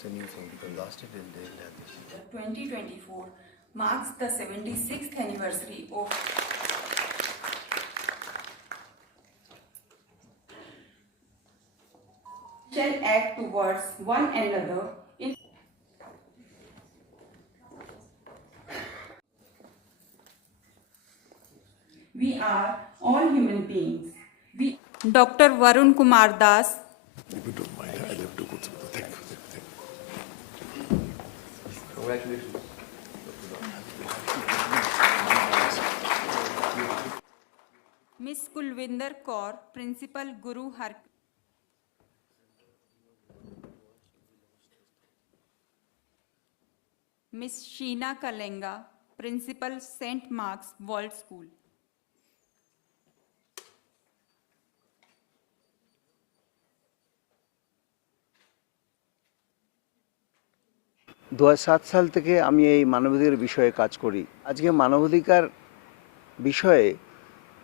it's a new thing because last year they didn't have this. 2024 marks the 76th anniversary of shall act towards one another in we are all human beings. We dr varun kumar das Congratulations. Miss Kulwinder Kaur principal Guru Har miss Sheena Kalenga principal saint Mark's world school দু সাত সাল থেকে আমি এই মানবাধিকার বিষয়ে কাজ করি। আজকে মানবাধিকার বিষয়ে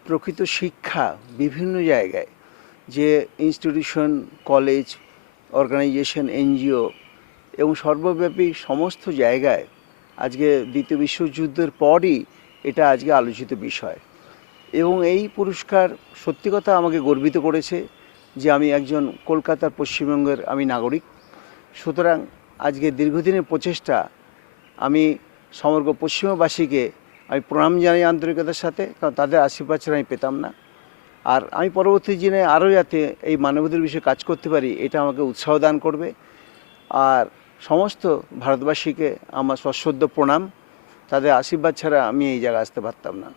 প্রকৃত শিক্ষা বিভিন্ন জায়গায়, যে ইনস্টিটিউশন কলেজ অর্গানাইজেশন এনজিও এবং সর্বব্যাপী সমস্ত জায়গায় আজকে দ্বিতীয় বিশ্বযুদ্ধের পরই এটা আজকে আলোচিত বিষয়। এবং এই পুরস্কার সত্যি কথা আমাকে গর্বিত করেছে যে আমি একজন কলকাতার পশ্চিমবঙ্গের আমি নাগরিক। সুতরাং আজকে দীর্ঘদিনের প্রচেষ্টা, আমি সমগ্র পশ্চিমবাসীকে আমি প্রণাম জানাই আন্তরিকতার সাথে, কারণ তাদের আশীর্বাদ ছাড়া আমি পেতাম না। আর আমি পরবর্তী দিনে আরও যাতে এই মানবাধিকার বিষয়ে কাজ করতে পারি, এটা আমাকে উৎসাহ দান করবে। আর সমস্ত ভারতবাসীকে আমার সশ্রদ্ধ প্রণাম, তাদের আশীর্বাদ ছাড়া আমি এই জায়গায় আসতে পারতাম না।